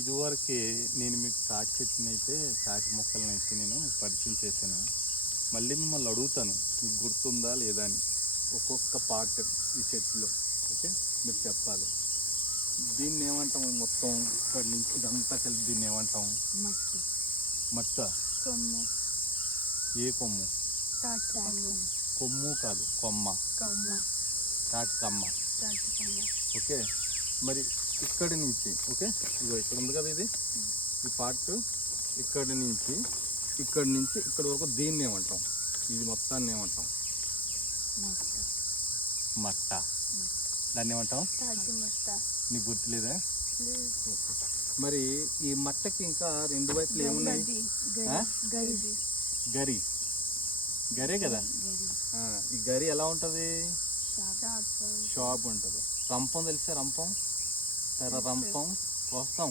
ఇదివరకే నేను మీకు తాటి చెట్టుని అయితే తాటి మొక్కలను అయితే నేను పరిచయం చేశాను. మళ్ళీ మిమ్మల్ని అడుగుతాను, మీకు గుర్తుందా లేదా అని. ఒక్కొక్క పార్ట్ ఈ చెట్టులో ఓకే మీరు చెప్పాలి. దీన్ని ఏమంటాము? మొత్తం ఇక్కడి నుంచి ఇదంతా కలిపి దీన్ని ఏమంటాము? మట్టి. మట్ట. కొమ్ము. ఏ కొమ్ము? తాటి కొమ్ము. కొమ్ము కాదు, కొమ్మ. కొమ్మ. తాటి కమ్మ. తాటి కొమ్మ. ఓకే. మరి ఇక్కడి నుంచి ఓకే, ఇగో ఇక్కడ ఉంది కదా ఇది, ఈ పార్ట్ ఇక్కడి నుంచి ఇక్కడి వరకు దీన్ని ఏమంటాం? ఇది మొత్తాన్ని ఏమంటాం? మట్ట. మట్ట. దాన్ని ఏమంటాం? తాటి మట్ట. నీకు గుర్తులేదా? మరి ఈ మట్టకి ఇంకా రెండు వైపులు ఏమున్నాయి? గరి. గరే కదా. ఈ గరి ఎలా ఉంటుంది? షార్ప్ ఉంటుంది. రంపం తెలుసా? రంపం, తెర రంపం కోస్తాం.